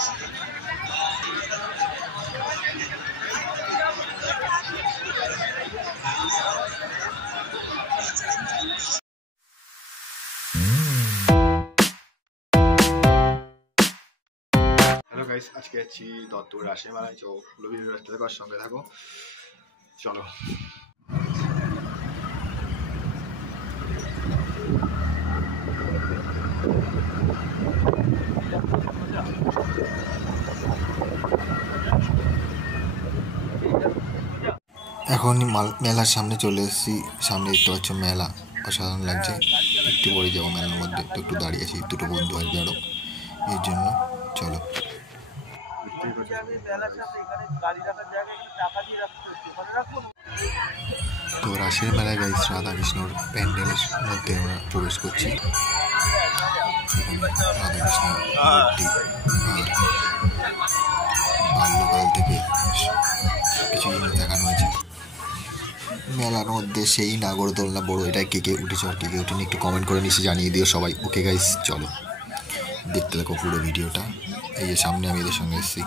Hello guys, আজকে যাচ্ছি দত্তপুর রাজশাহী মেলায়। তো পুরো ভিডিও রাস্তা থেকে সঙ্গে থাকো, চলো। এখন মেলার সামনে চলে এসেছি। সামনে দেখতে পাচ্ছ মেলা, অসাধারণ লাগছে। একটু পরে যাবো মেলার মধ্যে, তো একটু দাঁড়িয়ে আছি, দুটো বন্ধু আসবে আরো, এর জন্য চলো। তো রাজশাহী মেলায় গাইস রাধাকৃষ্ণর প্যান্ডেলের মধ্যে আমরা প্রবেশ করছি। রাধাকৃষ্ণের মূর্তি আর বাল্যকাল থেকে কিছু জিনিস দেখানো হয়েছে মেলার মধ্যে। সেই নাগরদোলনা বড়, এটা কে কে উঠেছে আর কে কে উঠেনি একটু কমেন্ট করে নিচে জানিয়ে দিও সবাই। ওকে গাইস, চলো দেখতে থাকো পুরো ভিডিওটা। এই যে সামনে আমি এদের সঙ্গে এসেছি।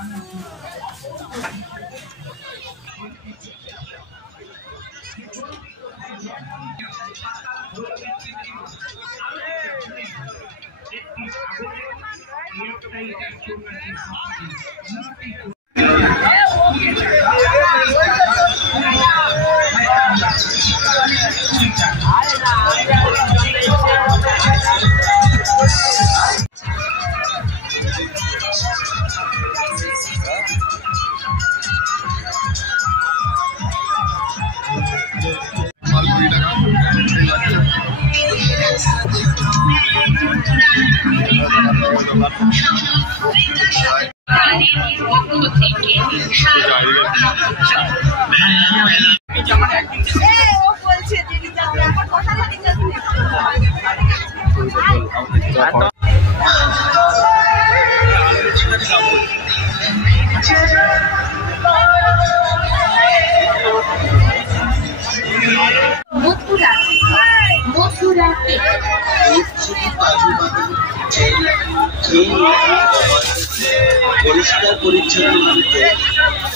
পরিষ্কার পরিচ্ছন্ন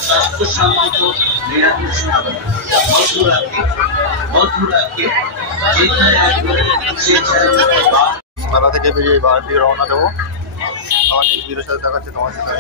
স্বাস্থ্যসম্মত নিরামিষ মেলা থেকে বেরিয়ে এবার দিয়ে রওনা দেবো। আমার নিজের সাথে দেখাচ্ছে, তোমার সাথে